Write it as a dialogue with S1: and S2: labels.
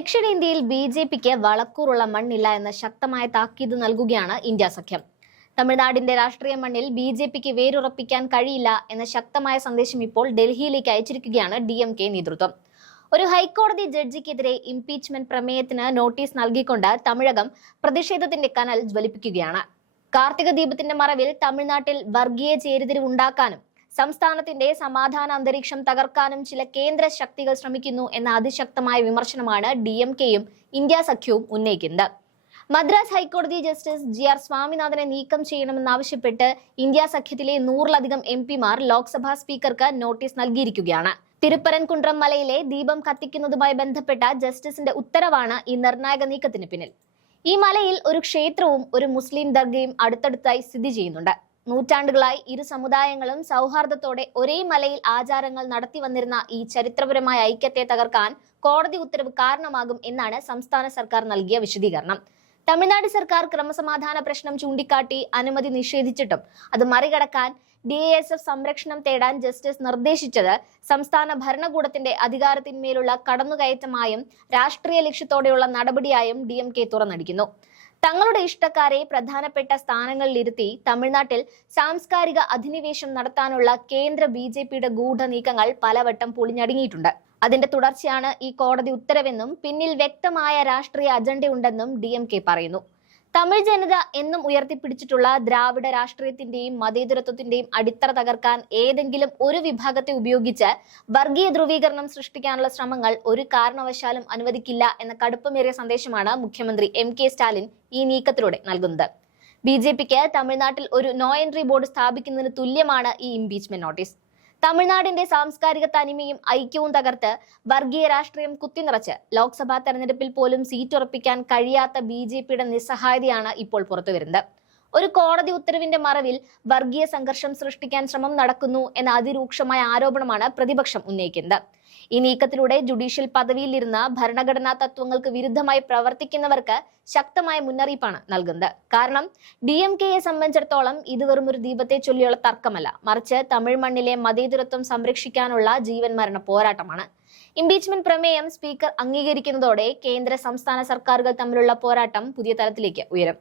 S1: ദക്ഷിണേന്ത്യയിൽ B J പിക്ക് വളക്കൂറുള്ള മണ്ണില്ല എന്ന ശക്തമായ താക്കീത് നൽകുകയാണ് ഇന്ത്യ സഖ്യം. തമിഴ്നാടിന്റെ രാഷ്ട്രീയ മണ്ണിൽ ബി ജെ പിക്ക് വേരുറപ്പിക്കാൻ കഴിയില്ല എന്ന ശക്തമായ സന്ദേശം ഇപ്പോൾ ഡൽഹിയിലേക്ക് അയച്ചിരിക്കുകയാണ് ഡി എം കെ നേതൃത്വം. ഒരു ഹൈക്കോടതി ജഡ്ജിക്കെതിരെ ഇംപീച്ച്മെന്റ് പ്രമേയത്തിന് നോട്ടീസ് നൽകിക്കൊണ്ട് തമിഴകം പ്രതിഷേധത്തിന്റെ കനൽ ജ്വലിപ്പിക്കുകയാണ്. കാർത്തിക ദീപത്തിന്റെ മറവിൽ തമിഴ്നാട്ടിൽ വർഗീയ ചേരിതിരിവ് ഉണ്ടാക്കാനും സംസ്ഥാനത്തിന്റെ സമാധാന അന്തരീക്ഷം തകർക്കാനും ചില കേന്ദ്ര ശക്തികൾ ശ്രമിക്കുന്നു എന്ന അതിശക്തമായ വിമർശനമാണ് ഡി എം കെയും ഇന്ത്യ സഖ്യവും ഉന്നയിക്കുന്നത്. മദ്രാസ് ഹൈക്കോടതി ജസ്റ്റിസ് ജി ആർ സ്വാമിനാഥനെ നീക്കം ചെയ്യണമെന്നാവശ്യപ്പെട്ട് ഇന്ത്യ സഖ്യത്തിലെ നൂറിലധികം എം പിമാർ ലോക്സഭാ സ്പീക്കർക്ക് നോട്ടീസ് നൽകിയിരിക്കുകയാണ്. തിരുപ്പരൻകുണ്ട്രം മലയിലെ ദീപം കത്തിക്കുന്നതുമായി ബന്ധപ്പെട്ട ജസ്റ്റിസിന്റെ ഉത്തരവാണ് ഈ നിർണായക നീക്കത്തിന് പിന്നിൽ. ഈ മലയിൽ ഒരു ക്ഷേത്രവും ഒരു മുസ്ലിം ദർഗയും അടുത്തടുത്തായി സ്ഥിതി ചെയ്യുന്നുണ്ട്. നൂറ്റാണ്ടുകളായി ഇരു സമുദായങ്ങളും സൗഹാർദ്ദത്തോടെ ഒരേ മലയിൽ ആചാരങ്ങൾ നടത്തി വന്നിരുന്ന ഈ ചരിത്രപരമായ ഐക്യത്തെ തകർക്കാൻ കോടതി ഉത്തരവ് കാരണമാകും എന്നാണ് സംസ്ഥാന സർക്കാർ നൽകിയ വിശദീകരണം. തമിഴ്നാട് സർക്കാർ ക്രമസമാധാന പ്രശ്നം ചൂണ്ടിക്കാട്ടി അനുമതി നിഷേധിച്ചിട്ടും അത് മറികടക്കാൻ ഡി എസ് എഫ് സംരക്ഷണം തേടാൻ ജസ്റ്റിസ് നിർദ്ദേശിച്ചത് സംസ്ഥാന ഭരണകൂടത്തിന്റെ അധികാരത്തിന്മേലുള്ള കടന്നുകയറ്റമായും രാഷ്ട്രീയ ലക്ഷ്യത്തോടെയുള്ള നടപടിയായും ഡി എം കെ തുറന്നടിക്കുന്നു. തങ്ങളുടെ ഇഷ്ടക്കാരെ പ്രധാനപ്പെട്ട സ്ഥാനങ്ങളിലിരുത്തി തമിഴ്നാട്ടിൽ സാംസ്കാരിക അധിനിവേശം നടത്താനുള്ള കേന്ദ്ര ബി ജെ പിയുടെ ഗൂഢനീക്കങ്ങൾ പലവട്ടം പൊളിഞ്ഞടുങ്ങിയിട്ടുണ്ട്. അതിന്റെ തുടർച്ചയാണ് ഈ കോടതി ഉത്തരവെന്നും പിന്നിൽ വ്യക്തമായ രാഷ്ട്രീയ അജണ്ടയുണ്ടെന്നും ഡി എം കെ പറയുന്നു. തമിഴ് ജനത എന്നും ഉയർത്തിപ്പിടിച്ചിട്ടുള്ള ദ്രാവിഡ രാഷ്ട്രീയത്തിന്റെയും മതേതരത്വത്തിന്റെയും അടിത്തറ തകർക്കാൻ ഏതെങ്കിലും ഒരു വിഭാഗത്തെ ഉപയോഗിച്ച് വർഗീയ ധ്രുവീകരണം സൃഷ്ടിക്കാനുള്ള ശ്രമങ്ങൾ ഒരു കാരണവശാലും അനുവദിക്കില്ല എന്ന കടുപ്പമേറിയ സന്ദേശമാണ് മുഖ്യമന്ത്രി എം കെ സ്റ്റാലിൻ ഈ നീക്കത്തിലൂടെ നൽകുന്നത്. ബി ജെ പിക്ക് തമിഴ്നാട്ടിൽ ഒരു നോ എൻട്രി ബോർഡ് സ്ഥാപിക്കുന്നതിന് തുല്യമാണ് ഈ ഇംപീച്ച്മെന്റ് നോട്ടീസ്. തമിഴ്നാടിന്റെ സാംസ്കാരിക തനിമയും ഐക്യവും തകർത്ത് വർഗീയ രാഷ്ട്രീയം കുത്തിനിറച്ച്. ലോക്സഭാ തെരഞ്ഞെടുപ്പിൽ പോലും സീറ്റ് ഉറപ്പിക്കാൻ കഴിയാത്ത ബി നിസ്സഹായതയാണ് ഇപ്പോൾ പുറത്തുവരുന്നത്. ഒരു കോടതി ഉത്തരവിന്റെ മറവിൽ വർഗീയ സംഘർഷം സൃഷ്ടിക്കാൻ ശ്രമം നടക്കുന്നു എന്ന അതിരൂക്ഷമായ ആരോപണമാണ് പ്രതിപക്ഷം ഉന്നയിക്കുന്നത്. ഈ നീക്കത്തിലൂടെ ജുഡീഷ്യൽ പദവിയിലിരുന്ന ഭരണഘടനാ തത്വങ്ങൾക്ക് വിരുദ്ധമായി പ്രവർത്തിക്കുന്നവർക്ക് ശക്തമായ മുന്നറിയിപ്പാണ് നൽകുന്നത്. കാരണം ഡി എം കെയെ സംബന്ധിച്ചിടത്തോളം ഇത് വെറും ഒരു ദീപത്തെ ചൊല്ലിയുള്ള തർക്കമല്ല. മറിച്ച് തമിഴ് മണ്ണിലെ മതേതരത്വം സംരക്ഷിക്കാനുള്ള ജീവൻ മരണ പോരാട്ടമാണ്. ഇംപീച്ച്മെന്റ് പ്രമേയം സ്പീക്കർ അംഗീകരിക്കുന്നതോടെ കേന്ദ്ര സംസ്ഥാന സർക്കാരുകൾ തമ്മിലുള്ള പോരാട്ടം പുതിയ തലത്തിലേക്ക് ഉയരും.